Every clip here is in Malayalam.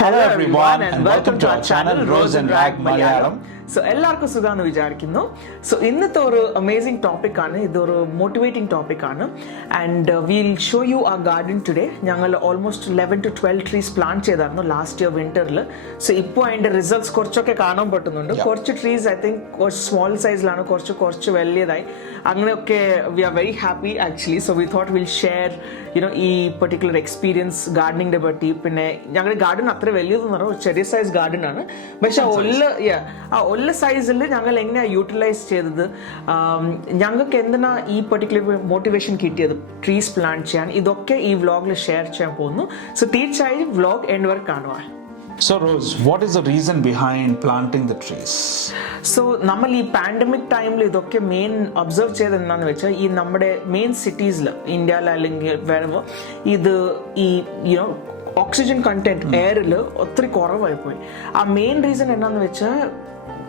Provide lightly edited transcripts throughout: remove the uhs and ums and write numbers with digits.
Hello everyone and welcome to our channel RoseandRagh Malayalam. So എല്ലാവർക്കും സുഖാന്ന് വിചാരിക്കുന്നു. So ഇന്നത്തെ ഒരു അമേസിംഗ് ടോപ്പിക് ആണ്, ഇതൊരു മോട്ടിവേറ്റിംഗ് ടോപ്പിക് ആണ്. And will show you our garden today. ഞങ്ങൾ ഓൾമോസ്റ്റ് 11 to 12 ട്രീസ് പ്ലാന്റ് ചെയ്തായിരുന്നു ലാസ്റ്റ് ഇയർ വിന്ററിൽ. സോ ഇപ്പോൾ അതിന്റെ റിസൾട്ട്സ് കുറച്ചൊക്കെ കാണാൻ പറ്റുന്നുണ്ട്. കുറച്ച് ട്രീസ് ഐ തിങ്ക് കുറച്ച് സ്മോൾ സൈസിലാണ്, കുറച്ച് വലിയതായി. അങ്ങനെയൊക്കെ we are very happy actually. So we thought will share ഈ പെർട്ടിക്കുലർ എക്സ്പീരിയൻസ് ഗാർഡനിങ്ങിനെ പറ്റി. പിന്നെ ഞങ്ങളുടെ ഗാർഡൻ അത്ര വലിയതെന്ന് പറഞ്ഞാൽ ചെറിയ സൈസ് ഗാർഡൻ ആണ്. പക്ഷെ ഒല്ല സൈസിൽ ഞങ്ങൾ എങ്ങനെയാണ് യൂട്ടിലൈസ് ചെയ്തത്, ഞങ്ങൾക്ക് എന്തിനാ ഈ പെർട്ടിക്കുലർ മോട്ടിവേഷൻ കിട്ടിയത് ട്രീസ് പ്ലാന്റ് ചെയ്യാൻ, ഇതൊക്കെ ഈ വ്ലോഗിൽ ഷെയർ ചെയ്യാൻ പോകുന്നു. സോ തീർച്ചയായും വ്ലോഗ് എൻഡ് വരെ കാണുക. So Rose, what is the reason behind planting the trees? So നമ്മൾ ഈ പാൻഡമിക് ടൈമിൽ ഇതൊക്കെ മെയിൻ ഒബ്സർവ് ചെയ്തത് എന്താണെന്ന് വെച്ചാൽ, ഈ നമ്മുടെ മെയിൻ സിറ്റീസിൽ ഇന്ത്യയിൽ അല്ലെങ്കിൽ വേറെ ഇത് ഈ ഓക്സിജൻ കണ്ടന്റ് എയറിൽ ഒത്തിരി കുറവായി പോയി. ആ മെയിൻ റീസൺ എന്താണെന്ന് വെച്ചാൽ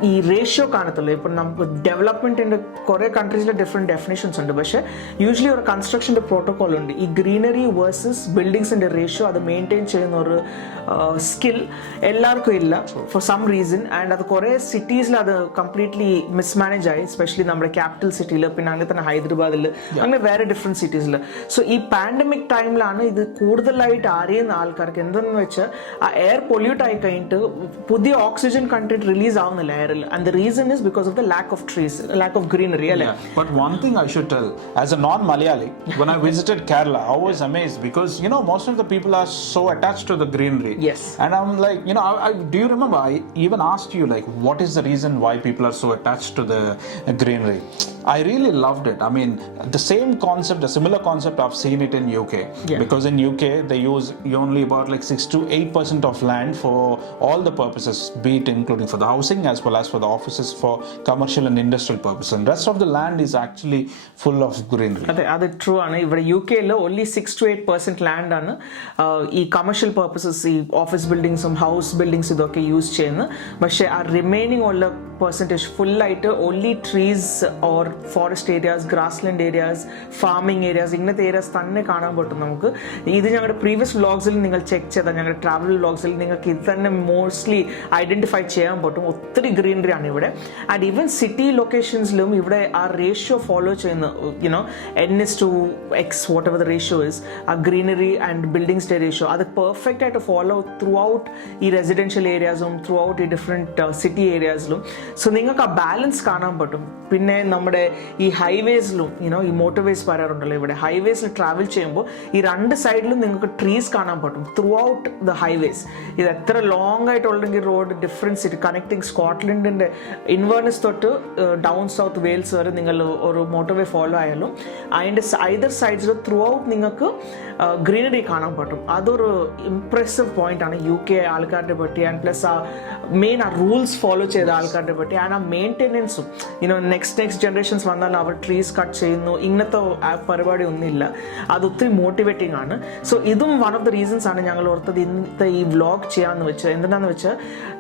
ഈ റേഷ്യോ കാണത്തുള്ളൂ. ഇപ്പം നമുക്ക് ഡെവലപ്മെന്റിന്റെ കുറെ കൺട്രീസിലെ ഡിഫറെന്റ് ഡെഫിനേഷൻസ് ഉണ്ട്. പക്ഷെ യൂഷ്വലി ഒരു കൺസ്ട്രക്ഷന്റെ പ്രോട്ടോകോൾ ഉണ്ട്. ഈ ഗ്രീനറി വേഴ്സസ് ബിൽഡിങ്സിന്റെ റേഷ്യോ അത് മെയിൻറ്റെയിൻ ചെയ്യുന്ന ഒരു സ്കിൽ എല്ലാവർക്കും ഇല്ല ഫോർ സം റീസൺ. ആൻഡ് അത് കുറെ സിറ്റീസിൽ അത് കംപ്ലീറ്റ്ലി മിസ്മാനേജ് ആയി, എസ്പെഷ്യലി നമ്മുടെ ക്യാപിറ്റൽ സിറ്റിയിൽ, പിന്നെ അങ്ങനെ തന്നെ ഹൈദരാബാദിൽ, അങ്ങനെ വേറെ ഡിഫറെന്റ് സിറ്റീസിൽ. സോ ഈ പാൻഡമിക് ടൈമിലാണ് ഇത് കൂടുതലായിട്ട് അറിയുന്ന ആൾക്കാർക്ക് എന്തെന്ന് വെച്ചാൽ, ആ എയർ പൊല്യൂട്ട് ആയി കഴിഞ്ഞിട്ട് പുതിയ ഓക്സിജൻ കണ്ടന്റ് റിലീസ് ആവുന്നില്ല എയറിൽ. And the reason is because of the lack of trees, lack of greenery. Yeah. But one thing I should tell, as a non-Malayali, when I visited Kerala, I was amazed because most of the people are so attached to the greenery. Yes. And I'm like, do you remember I even asked you like, what is the reason why people are so attached to the greenery? I really loved it. I mean, the same concept, a similar concept, I've seen it in UK. Yeah. Because in UK they use only about like 6 to 8% of land for all the purposes, be it including for the housing as well as for the offices, for commercial and industrial purposes. And rest of the land is actually full of greenery. അത് ട്രൂ ആണ്. ഇവിടെ യുകെയിൽ ഓൺലി 6 to 8% ലാൻഡ് ആണ് ഈ കമേഴ്ഷ്യൽ പർപ്പസസ്, ഈ ഓഫീസ് ബിൽഡിങ്സും ഹൗസ് ബിൽഡിങ്സ് ഇതൊക്കെ യൂസ് ചെയ്യുന്നത്. പക്ഷേ ആ റിമൈനിങ് ഉള്ള പെർസെൻറ്റേജ് ഫുള്ളായിട്ട് only trees or forest areas, grassland areas, farming areas, ഇങ്ങനത്തെ ഏരിയാസ് തന്നെ കാണാൻ പറ്റും നമുക്ക്. ഇത് ഞങ്ങളുടെ പ്രീവിയസ് വ്ലോഗ്സിൽ നിങ്ങൾ ചെക്ക് ചെയ്താൽ, ഞങ്ങളുടെ ട്രാവൽ വ്ലോഗ്സിൽ നിങ്ങൾക്ക് ഇത് തന്നെ മോസ്റ്റ്ലി ഐഡന്റിഫൈ ചെയ്യാൻ പറ്റും. ഒത്തിരി ഗ്രീനറി ആണ് ഇവിടെ. ആൻഡ് ഈവൻ സിറ്റി ലൊക്കേഷൻസിലും ഇവിടെ ആ റേഷ്യോ ഫോളോ ചെയ്യുന്ന N/X what ever the ratio is, ആ ഗ്രീനറി ആൻഡ് ബിൽഡിംഗ്സിന്റെ റേഷ്യോ അത് പെർഫെക്റ്റ് ആയിട്ട് ഫോളോ ത്രൂ ഔട്ട് ഈ റെസിഡൻഷ്യൽ ഏരിയാസും ത്രൂ ഔട്ട് ഈ ഡിഫറെൻറ്റ് സിറ്റി ഏരിയാസിലും. സോ നിങ്ങൾക്ക് ആ ബാലൻസ് കാണാൻ പറ്റും. പിന്നെ നമ്മുടെ ഈ ഹൈവേസിലും ഈ മോട്ടോർവേസ് പറയാറുണ്ടല്ലോ, ഇവിടെ ഹൈവേസിൽ ട്രാവൽ ചെയ്യുമ്പോൾ ഈ രണ്ട് സൈഡിലും നിങ്ങൾക്ക് ട്രീസ് കാണാൻ പറ്റും ത്രൂ ഔട്ട് ദ ഹൈവേസ്. ഇത് എത്ര ലോങ് ആയിട്ടുള്ളെങ്കിൽ റോഡ് ഡിഫറെൻറ്റ് സിറ്റി കണക്റ്റിംഗ് സ്കോട്ട്ലൻഡിൻ്റെ ഇൻവേർണസ് തൊട്ട് ഡൗൺ സൗത്ത് വെയിൽസ് വരെ നിങ്ങൾ ഒരു മോട്ടോർവേ ഫോളോ ആയാലും അതിൻ്റെ ഐദർ സൈഡ്സിൽ ത്രൂ ഔട്ട് നിങ്ങൾക്ക് ഗ്രീനറി കാണാൻ പറ്റും. അതൊരു ഇംപ്രസീവ് പോയിന്റ് ആണ് UK ആൾക്കാരുടെ പറ്റി. ആൻഡ് പ്ലസ് ആ മെയിൻ ആ റൂൾസ് ഫോളോ ചെയ്ത ആൾക്കാരുടെ പറ്റി. ആൻഡ് ആ മെയിൻ്റെനൻസും നെക്സ്റ്റ് ജനറേഷൻസ് വന്നാൽ അവർ ട്രീസ് കട്ട് ചെയ്യുന്നു, ഇങ്ങനത്തെ പരിപാടി ഒന്നുമില്ല. അത് ഒത്തിരി മോട്ടിവേറ്റിംഗ് ആണ്. സോ ഇതും വൺ ഓഫ് ദ റീസൺസ് ആണ് ഞങ്ങൾ ഓർത്തത് ഇന്നത്തെ ഈ വ്ലോഗ് ചെയ്യാന്ന് വെച്ചാൽ. എന്താണെന്ന് വെച്ചാൽ,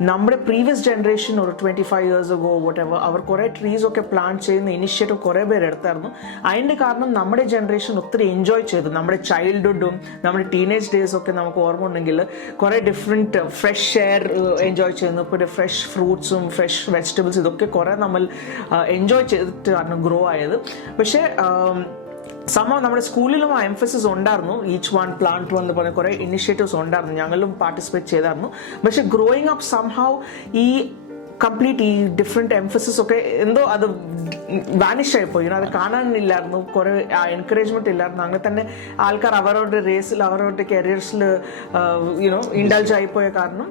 നമ്മുടെ പ്രീവിയസ് ജനറേഷൻ ഒരു 25 years ago whatever അവർ കുറേ ട്രീസ് ഒക്കെ പ്ലാന്റ് ചെയ്യുന്ന ഇനിഷ്യേറ്റീവ് കുറേ പേര് എടുത്തായിരുന്നു. അതിൻ്റെ കാരണം നമ്മുടെ ജനറേഷൻ ഒത്തിരി എൻജോയ് ചെയ്തു. നമ്മുടെ ചൈൽഡ്ഹുഡും നമ്മുടെ ടീനേജ് ഡേയ്സ് ഒക്കെ നമുക്ക് ഓർമ്മ ഉണ്ടെങ്കിൽ കുറേ ഡിഫറെൻറ്റ് ഫ്രഷ് എയർ എൻജോയ് ചെയ്യുന്നു. പിന്നെ ഫ്രഷ് ഫ്രൂട്ട്സും ഫ്രഷ് വെജിറ്റബിൾസ് ഇതൊക്കെ കുറേ നമ്മൾ എൻജോയ് ചെയ്തിട്ടാണ് ഗ്രോ ആയത്. പക്ഷേ സംഭവം നമ്മുടെ സ്കൂളിലും ആ എംഫസിസ് ഉണ്ടായിരുന്നു. ഈച്ച് വൺ പ്ലാന്റ് വൺ എന്ന് പറഞ്ഞ കുറേ ഇനിഷ്യേറ്റീവ്സ് ഉണ്ടായിരുന്നു, ഞങ്ങളും പാർട്ടിസിപ്പേറ്റ് ചെയ്തായിരുന്നു. പക്ഷെ ഗ്രോയിങ് അപ്പ് സംഹൗ ഈ കംപ്ലീറ്റ് ഈ ഡിഫറെൻറ്റ് എംഫസിസ് ഒക്കെ എന്തോ അത് വാനിഷ് ആയിപ്പോയി. അത് കാണാനില്ലായിരുന്നു, കുറേ എൻകറേജ്മെന്റ് ഇല്ലായിരുന്നു. അങ്ങനെ തന്നെ ആൾക്കാർ അവരവരുടെ റേസിൽ അവരവരുടെ കരിയേഴ്സിൽ ഇൻഡൾജ് ആയിപ്പോയ കാരണം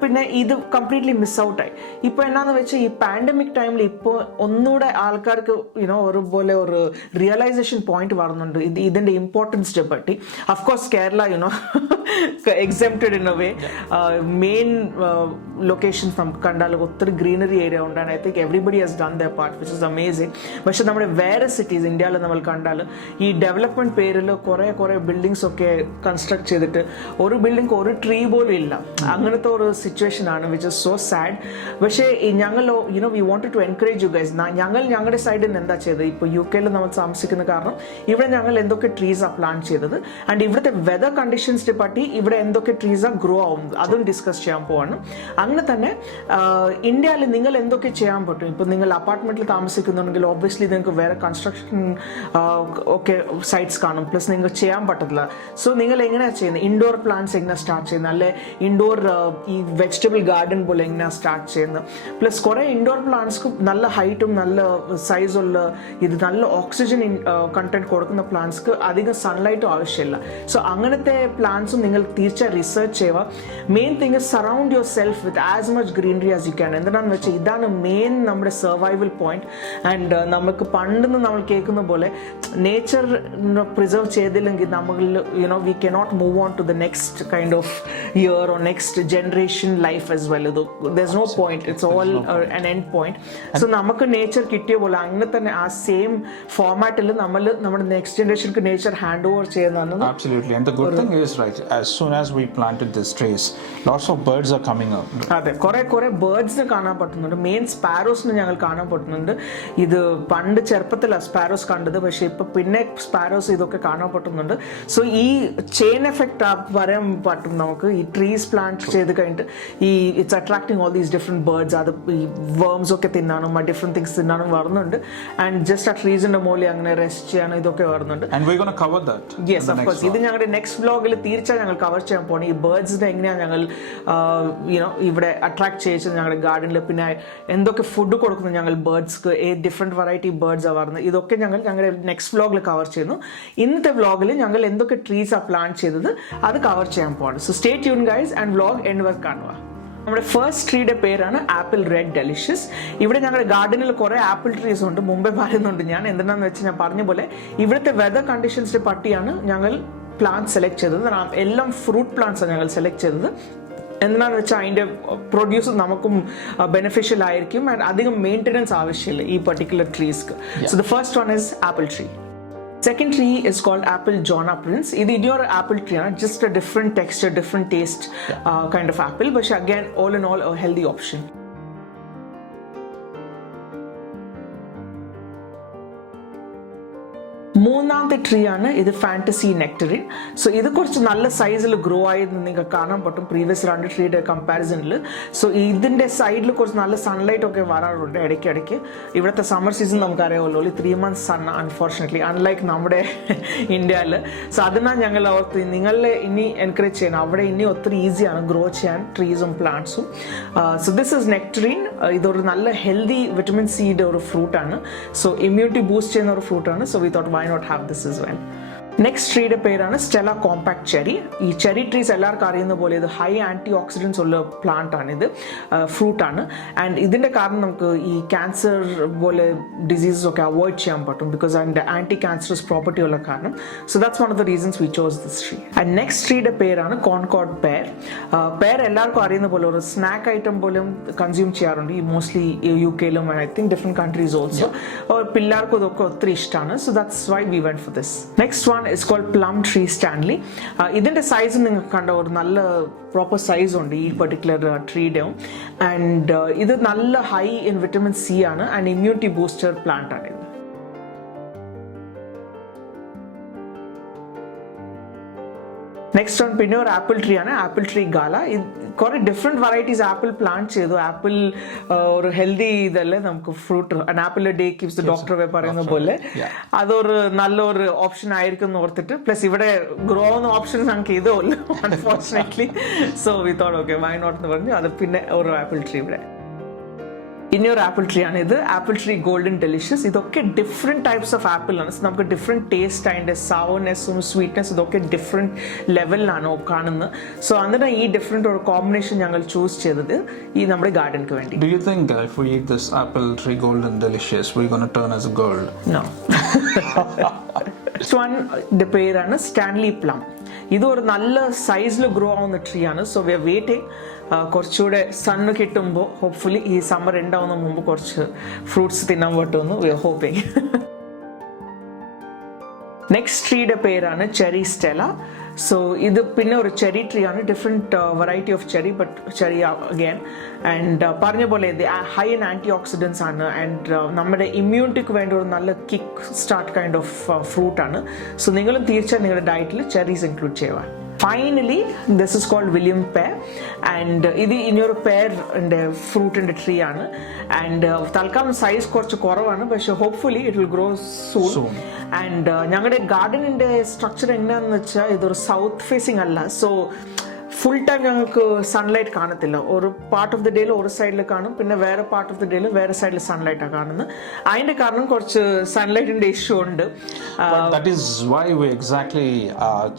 പിന്നെ ഇത് കംപ്ലീറ്റ്ലി മിസ് ഔട്ടായി. ഇപ്പോൾ എന്നാന്ന് വെച്ചാൽ ഈ പാൻഡമിക് ടൈമിൽ ഇപ്പോൾ ഒന്നുകൂടെ ആൾക്കാർക്ക് ഒരുപോലെ ഒരു റിയലൈസേഷൻ പോയിന്റ് വരുന്നുണ്ട് ഇതിന്റെ ഇമ്പോർട്ടൻസിനെ പറ്റി. Of course Kerala exempted in a way. Main locations നമുക്ക് കണ്ടാൽ ഒത്തിരി ഒത്തിരി ഗ്രീനറി ഏരിയ ഉണ്ട്. And I think everybody has done their part which is amazing. പക്ഷെ നമ്മുടെ വേറെ സിറ്റീസ് ഇന്ത്യയിൽ നമ്മൾ കണ്ടാൽ ഈ ഡെവലപ്മെന്റ് പേരിൽ കുറേ ബിൽഡിങ്സ് ഒക്കെ കൺസ്ട്രക്ട് ചെയ്തിട്ട് ഒരു ബിൽഡിംഗ് ഒരു ട്രീ പോലും ഇല്ല. അങ്ങനത്തെ ഒരു സിറ്റുവേഷൻ ആണ് വിച്ച് ഇസ് സോ സാഡ്. പക്ഷേ ഞങ്ങൾ we wanted to encourage you guys. ഞങ്ങളുടെ സൈഡിൽ നിന്ന് എന്താ ചെയ്തത്, ഇപ്പോൾ UK നമ്മൾ താമസിക്കുന്ന കാരണം ഇവിടെ ഞങ്ങൾ എന്തൊക്കെ ട്രീസാണ് പ്ലാൻ ചെയ്തത് ആൻഡ് ഇവിടുത്തെ വെതർ കണ്ടീഷൻസിനെ പറ്റി ഇവിടെ എന്തൊക്കെ ട്രീസാണ് ഗ്രോ ആവുന്നത് അതും ഡിസ്കസ് ചെയ്യാൻ പോവാണ്. അങ്ങനെ തന്നെ ഇന്ത്യയിൽ നിങ്ങൾ എന്തൊക്കെ ചെയ്യാൻ പറ്റും. ഇപ്പോൾ നിങ്ങൾ അപ്പാർട്ട്മെന്റിൽ താമസിക്കുന്നുണ്ടെങ്കിൽ ഓബ്വിയസ്ലി നിങ്ങൾക്ക് വേറെ കൺസ്ട്രക്ഷൻ ഒക്കെ സൈറ്റ്സ് കാണും, പ്ലസ് നിങ്ങൾക്ക് ചെയ്യാൻ പറ്റത്തില്ല. സോ നിങ്ങൾ എങ്ങനെയാണ് ചെയ്യുന്നത്, ഇൻഡോർ പ്ലാന്റ്സ് എങ്ങനെ സ്റ്റാർട്ട് ചെയ്യുന്നത്, അല്ലെ ഇൻഡോർ ഈ വെജിറ്റബിൾ ഗാർഡൻ പോലെ എങ്ങനെയാണ് സ്റ്റാർട്ട് ചെയ്യുന്നത്. പ്ലസ് കുറേ ഇൻഡോർ പ്ലാന്റ്സ്ക്ക് നല്ല ഹൈറ്റും നല്ല സൈസുള്ള ഇത് നല്ല ഓക്സിജൻ കണ്ടന്റ് കൊടുക്കുന്ന പ്ലാന്റ്സ്ക്ക് അധികം സൺലൈറ്റും ആവശ്യമില്ല. സോ അങ്ങനത്തെ പ്ലാന്റ്സും നിങ്ങൾ തീർച്ചയായും റിസർച്ച് ചെയ്യുക. Main thing is surround your self with as much greenery as you can. എന്താണെന്ന് വെച്ചാൽ ഇതാണ് മെയിൻ നമ്മുടെ സർവൈവൽ പോയിന്റ്. ആൻഡ് നമുക്ക് പണ്ടെന്ന് നമ്മൾ കേൾക്കുന്ന പോലെ നേച്ചർ പ്രിസർവ് ചെയ്തില്ലെങ്കിൽ നമ്മൾ we cannot move on to the next kind of year or next generation life as well. there's no point, it's all an end point. So നമുക്ക് നേച്ചർ കിട്ടിയ പോലെ അങ്ങനെ തന്നെ ആ സെയിം ഫോർമാറ്റിൽ നമ്മൾ നമ്മുടെ നെക്സ്റ്റ് ജനറേഷൻക്ക് നേച്ചർ ഹാൻഡ് ഓവർ ചെയ്യുന്നതാണ്. Absolutely. And the good thing is, right, as soon as we planted these trees, lots of birds are coming out. അതെ, കുറെ ബേർഡ്സിനെ കാണാൻ പറ്റുന്നുണ്ട്. മെയിൻ സ്പാരോസിനെ ഞങ്ങൾ കാണാൻ പറ്റുന്നുണ്ട്. ഇത് പണ്ട് ചെറുപ്പത്തിലാണ് സ്പാരോസ് കണ്ടത്, പക്ഷെ ഇപ്പൊ പിന്നെ സ്പാരോസ് ഇതൊക്കെ കാണാൻ പറ്റുന്നുണ്ട്. സോ ഈ ചെയിൻ എഫക്റ്റ് പറയാൻ പറ്റും നമുക്ക്. ഈ ട്രീസ് പ്ലാന്റ് ചെയ്ത് കഴിഞ്ഞിട്ട് ഈ it's attracting all these different birds. അത് ഈ വേർംസ് ഒക്കെ തിന്നാനും ഡിഫറെന്റ് തിങ്സ് തിന്നാനും വരുന്നുണ്ട്. ആൻഡ് ജസ്റ്റ് ആ ട്രീസിന്റെ മുകളിൽ അങ്ങനെ റെസ്റ്റ് ചെയ്യാനും ഇതൊക്കെ വരുന്നുണ്ട്. And we're going to cover that. Yes, of course. ഇത് ഞങ്ങളുടെ നെക്സ്റ്റ് വ്ലോഗിൽ തീർച്ചയായും ഞങ്ങൾ കവർ ചെയ്യാൻ പോകണം. ഈ ബേർഡ്സിനെ എങ്ങനെയാണ് ഞങ്ങൾ ഇവിടെ അട്രാക്ട് ചെയ്യിച്ചത് ഞങ്ങളുടെ ഗാർഡനിൽ. പിന്നെ എന്തൊക്കെ ഫുഡ് കൊടുക്കുന്നത് ഞങ്ങൾ ബേർഡ്സ്ക്ക്, ഡിഫറെന്റ് വെറൈറ്റി ബേർഡ്സ് ആണ് വരുന്നത്. ഇതൊക്കെ ഞങ്ങൾ ഞങ്ങളുടെ നെക്സ്റ്റ് വ്ലോഗിൽ കവർ ചെയ്യുന്നു. ഇന്നത്തെ വ്ലോഗിൽ ഞങ്ങൾ എന്തൊക്കെ ട്രീസ് ആ പ്ലാൻ ചെയ്തത് അത് കവർ ചെയ്യാൻ പോവാണ്. So stay tune guys and vlog end വരെ കാണുക. നമ്മുടെ ഫസ്റ്റ് ട്രീയുടെ പേരാണ് ആപ്പിൾ റെഡ് ഡെലിഷ്യസ്. ഇവിടെ ഞങ്ങളുടെ ഗാർഡനിൽ കുറേ ആപ്പിൾ ട്രീസ് ഉണ്ട്, മുമ്പേ പറയുന്നുണ്ട് ഞാൻ. എന്താണെന്ന് വെച്ചാൽ ഞാൻ പറഞ്ഞ പോലെ ഇവിടുത്തെ വെതർ കണ്ടീഷൻസിന്റെ പറ്റിയാണ് ഞങ്ങൾ പ്ലാന്റ് സെലക്ട് ചെയ്തത്. എല്ലാം ഫ്രൂട്ട് പ്ലാന്റ്സാണ് ഞങ്ങൾ സെലക്ട് ചെയ്തത്. എന്താണെന്ന് വെച്ചാൽ അതിൻ്റെ പ്രൊഡ്യൂസ് നമുക്കും ബെനിഫിഷ്യൽ ആയിരിക്കും ആൻഡ് അധികം മെയിൻ്റെനൻസ് ആവശ്യമില്ല ഈ പർട്ടിക്കുലർ ട്രീസ്ക്ക്. So the first one is apple tree. Second tree is called apple Jonna Prince. This is your apple tree, just a different texture, different taste kind of apple, but again, all in all, a healthy option. മൂന്നാമത്തെ ട്രീ ആണ് ഇത് ഫാന്റസി നെക്ടറിൻ. സോ ഇത് കുറച്ച് നല്ല സൈസിൽ ഗ്രോ ആയത് നിങ്ങൾക്ക് കാണാൻ പറ്റും പ്രീവിയസ് രണ്ട് ട്രീയുടെ കമ്പാരിസണിൽ. സോ ഇതിൻ്റെ സൈഡിൽ കുറച്ച് നല്ല സൺലൈറ്റ് ഒക്കെ വരാറുണ്ട് ഇടയ്ക്കിടയ്ക്ക്. ഇവിടുത്തെ സമ്മർ സീസൺ നമുക്കറിയാമല്ലോ, 3 months സൺ അൺഫോർച്ചുനേറ്റ്ലി, അൺലൈക്ക് നമ്മുടെ ഇന്ത്യയിൽ. സോ അതിനാണ് ഞങ്ങൾ ഓർത്ത് നിങ്ങളെ ഇനി എൻകറേജ് ചെയ്യണം. അവിടെ ഇനി ഒത്തിരി ഈസിയാണ് ഗ്രോ ചെയ്യാൻ ട്രീസും പ്ലാന്റ്സും. So this is nectarine. ഇതൊരു നല്ല ഹെൽത്തി വിറ്റമിൻ സിയുടെ ഒരു ഫ്രൂട്ടാണ്. സോ ഇമ്മ്യൂണിറ്റി ബൂസ്റ്റ് ചെയ്യുന്ന ഒരു ഫ്രൂട്ടാണ്. So we thought why not have this as well. Next ട്രീയുടെ പേരാണ് സ്റ്റെല്ല കോമ്പാക്ട് ചെറി. ഈ ചെറി ട്രീസ് എല്ലാവർക്കും അറിയുന്ന പോലെ ഇത് ഹൈ ആൻറ്റി ഓക്സിഡൻസ് ഉള്ള പ്ലാന്റ് ആണ്, ഇത് ഫ്രൂട്ടാണ്. ആൻഡ് ഇതിൻ്റെ കാരണം നമുക്ക് ഈ ക്യാൻസർ പോലെ ഡിസീസസ് ഒക്കെ അവോയ്ഡ് ചെയ്യാൻ പറ്റും ബിക്കോസ് അതിൻ്റെ ആൻറ്റി ക്യാൻസറസ് പ്രോപ്പർട്ടി ഉള്ള കാരണം. So that's one of the reasons V chose this tree. And next ട്രീയുടെ പേരാണ് കോൺകോർഡ് പെയർ. പെയർ എല്ലാവർക്കും അറിയുന്ന പോലെ ഒരു സ്നാക്ക് ഐറ്റം പോലും കൺസ്യൂം ചെയ്യാറുണ്ട് ഈ മോസ്റ്റ്ലി UK-ലും and I think different countries also. പിള്ളേർക്കും ഇതൊക്കെ ഒത്തിരി ഇഷ്ടമാണ്. So that's why we went for this. Next one is called plum tree Stanley. ഇതിൻ്റെ സൈസ് നിങ്ങൾക്ക് കണ്ട ഒരു നല്ല പ്രോപ്പർ സൈസ് ഉണ്ട് ഈ പെർട്ടിക്കുലർ ട്രീയുടെ. ആൻഡ് ഇത് നല്ല ഹൈ ഇൻ വിറ്റമിൻ സി ആണ് ആൻഡ് ഇമ്മ്യൂണിറ്റി ബൂസ്റ്റർ പ്ലാന്റ് ആണ് ഇത്. നെക്സ്റ്റ് വൺ പിന്നെ ഒരു ആപ്പിൾ ട്രീ ആണ്, ആപ്പിൾ ട്രീ ഗാല. കുറെ ഡിഫറെന്റ് വെറൈറ്റീസ് ആപ്പിൾ പ്ലാന്റ് ചെയ്തു. ആപ്പിൾ ഒരു ഹെൽത്തി ഇതല്ലേ നമുക്ക് fruit. An apple A day keeps the doctor പറയുന്ന പോലെ അതൊരു നല്ലൊരു ഓപ്ഷൻ ആയിരിക്കും എന്ന് ഓർത്തിട്ട്. പ്ലസ് ഇവിടെ ഗ്രോ ആവുന്ന ഓപ്ഷൻ നമുക്ക് ഇതേ ഉള്ളൂ unfortunately. So we thought okay why not എന്ന് പറഞ്ഞു. അത് പിന്നെ ഒരു ആപ്പിൾ ട്രീ ഇവിടെ. ഇനിയൊരു ആപ്പിൾ ട്രീ ആണ് ഇത്, ആപ്പിൾ ട്രീ ഗോൾഡൻ ഡെലിഷ്യസ്. ഇതൊക്കെ ഡിഫറെൻറ്റ് ടൈപ്സ് ഓഫ് ആപ്പിൾ ആണ്. നമുക്ക് ഡിഫറെൻറ്റ് ടേസ്റ്റ് അതിൻ്റെ സവർനെസ്സും സ്വീറ്റ്നെസ് ഇതൊക്കെ ഡിഫറെൻറ്റ് ലെവലിലാണ് കാണുന്നത്. സോ അങ്ങനെ ഈ ഡിഫറെൻറ്റ് ഒരു കോമ്പിനേഷൻ ഞങ്ങൾ ചൂസ് ചെയ്തത് ഈ നമ്മുടെ ഗാർഡൻക്ക് വേണ്ടി. Do you think if we eat this apple tree golden delicious we're going to turn as gold? No. Next one, the പേരാണ് സ്റ്റാൻലി പ്ലം. ഇതൊരു നല്ല സൈസിൽ ഗ്രോ ആവുന്ന ട്രീ ആണ്. സോ വി ആർ വെയിറ്റിംഗ് കുറച്ചുകൂടെ സണ്ണ് കിട്ടുമ്പോൾ ഹോപ്പ്ഫുള്ളി ഈ സമ്മർ എൻഡ് ആവുന്ന മുമ്പ് കുറച്ച് ഫ്രൂട്ട്സ് തിന്നാൻ പറ്റുമെന്ന് വി ആർ ഹോപ്പിംഗ്. നെക്സ്റ്റ് ട്രീയുടെ പേരാണ് ചെറി സ്റ്റെല. സോ ഇത് പിന്നെ ഒരു ചെറി ട്രീ ആണ്, different variety of cherry, but cherry again. And പറഞ്ഞ പോലെ ഇത് ഹൈ ഇൻ ആൻറ്റി ഓക്സിഡൻസ് ആണ് ആൻഡ് നമ്മുടെ ഇമ്മ്യൂണിറ്റിക്ക് വേണ്ടി ഒരു നല്ല കിക്ക് സ്റ്റാർട്ട് കൈൻഡ് ഓഫ് ഫ്രൂട്ടാണ്. സോ നിങ്ങളും തീർച്ചയായും നിങ്ങളുടെ ഡയറ്റിൽ ചെറീസ് ഇൻക്ലൂഡ് ചെയ്യുക. Finally this is called William pear and ഇത് ഇനിയൊരു പെയറിൻ്റെ ഫ്രൂട്ടിൻ്റെ ട്രീ ആണ്. ആൻഡ് തൽക്കാലം സൈസ് കുറച്ച് കുറവാണ്, പക്ഷെ hopefully it will grow soon. And ഞങ്ങളുടെ ഗാർഡനിൻ്റെ സ്ട്രക്ചർ എങ്ങനെയാണെന്ന് വെച്ചാൽ ഇതൊരു സൗത്ത് ഫേസിങ് അല്ല. സോ ഫുൾ ടൈം ഞങ്ങൾക്ക് സൺലൈറ്റ് കാണത്തില്ല. ഒരു പാർട്ട് ഓഫ് ദി ഡേയിൽ ഒരു സൈഡിൽ കാണും, പിന്നെ വേറെ പാർട്ട് ഓഫ് ദി ഡേയിൽ വേറെ സൈഡിൽ സൺലൈറ്റാണ് കാണുന്നത്. അതിൻ്റെ കാരണം കുറച്ച് സൺലൈറ്റിൻ്റെ ഇഷ്യൂ ഉണ്ട്. That is why we exactly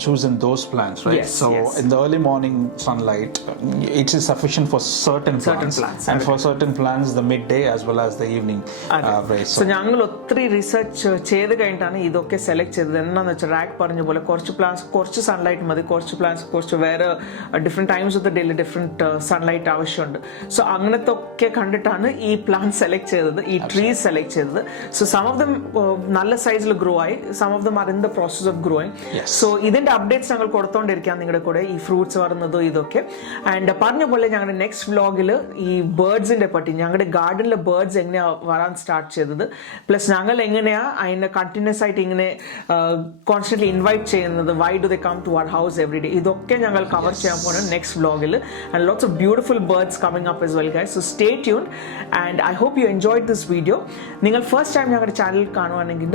chosen those plants, right? Yes, so yes. in the early morning sunlight, it is sufficient for certain plants and for certain plants the midday as well as the evening rays. So ഞങ്ങൾ ഒത്തിരി റിസർച്ച് ചെയ്ത് കഴിഞ്ഞിട്ടാണ് ഇതൊക്കെ സെലക്ട് ചെയ്തത്. എന്താണെന്ന് വെച്ചാൽ റാക്ക് പറഞ്ഞ പോലെ കുറച്ച് പ്ലാന്റ്സ് കുറച്ച് സൺലൈറ്റ് മതി, കുറച്ച് പ്ലാന്റ്സ് കുറച്ച് വേറെ ഡിഫറെൻറ്റ് ടൈംസ് ഓഫ് ദ ഡേയിൽ ഡിഫറെൻറ്റ് സൺലൈറ്റ് ആവശ്യമുണ്ട്. സോ അങ്ങനത്തെ ഒക്കെ കണ്ടിട്ടാണ് ഈ പ്ലാന്റ് സെലക്ട് ചെയ്തത്, ഈ ട്രീസ് സെലക്ട് ചെയ്തത്. സോ സം ഓഫ് ദം നല്ല സൈസിൽ ഗ്രോ ആയി, some of them are in the process of growing. So ഇതിൻ്റെ അപ്ഡേറ്റ്സ് ഞങ്ങൾ കൊടുത്തോണ്ടിരിക്കാം നിങ്ങളുടെ കൂടെ, ഈ ഫ്രൂട്ട്സ് വരുന്നതോ ഇതൊക്കെ. ആൻഡ് പറഞ്ഞ പോലെ ഞങ്ങളുടെ നെക്സ്റ്റ് വ്ലോഗിൽ ഈ ബേർഡ്സിൻ്റെ പറ്റി, ഞങ്ങളുടെ ഗാർഡനിലെ ബേർഡ്സ് എങ്ങനെയാണ് വരാൻ സ്റ്റാർട്ട് ചെയ്തത്, പ്ലസ് ഞങ്ങൾ എങ്ങനെയാണ് അതിനെ കണ്ടിന്യൂസ് ആയിട്ട് ഇങ്ങനെ കോൺസ്റ്റന്റ്ലി ഇൻവൈറ്റ് ചെയ്യുന്നത്, why do they come to our house every day, ഇതൊക്കെ ഞങ്ങൾ കവർ ചെയ്യാൻ പോകുന്നത് നെക്സ്റ്റ് വ്ലോഗിൽ. And lots of beautiful birds coming up as well guys, so stay tuned and I hope you enjoyed this video. നിങ്ങൾ ഫസ്റ്റ് ടൈം ഞങ്ങളുടെ ചാനൽ കാണുവാണെങ്കിൽ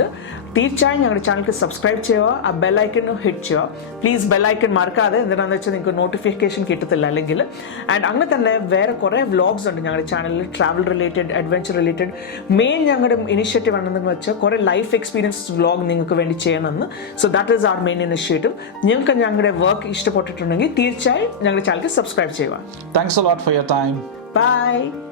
തീർച്ചയായും ഞങ്ങളുടെ ചാനലിൽ സബ്സ്ക്രൈബ് ചെയ്യുക, ആ ബെൽ ഐക്കൺ ഹിറ്റ് ചെയ്യുക. പ്ലീസ് ബെൽ ഐക്കൺ മറക്കാതെ, എന്താണെന്ന് വെച്ചാൽ നിങ്ങൾക്ക് നോട്ടിഫിക്കേഷൻ കിട്ടത്തില്ല അല്ലെങ്കിൽ. ആൻഡ് അങ്ങനെ തന്നെ വേറെ കുറേ വ്ലോഗ്സ് ഉണ്ട് ഞങ്ങളുടെ ചാനലിൽ, travel related, adventure related. Main ഞങ്ങളുടെ ഇനിഷ്യേറ്റീവ് ആണെന്ന് വെച്ചാൽ കുറേ ലൈഫ് എക്സ്പീരിയൻസ് വ്ലോഗ് നിങ്ങൾക്ക് വേണ്ടി ചെയ്യണമെന്ന്. So that is our main initiative. നിങ്ങൾക്ക് ഞങ്ങളുടെ വർക്ക് ഇഷ്ടപ്പെട്ടിട്ടുണ്ടെങ്കിൽ തീർച്ചയായും ഞങ്ങളുടെ ചാനലിൽ സബ്സ്ക്രൈബ് ചെയ്യുക. Thanks a lot for your time. Bye.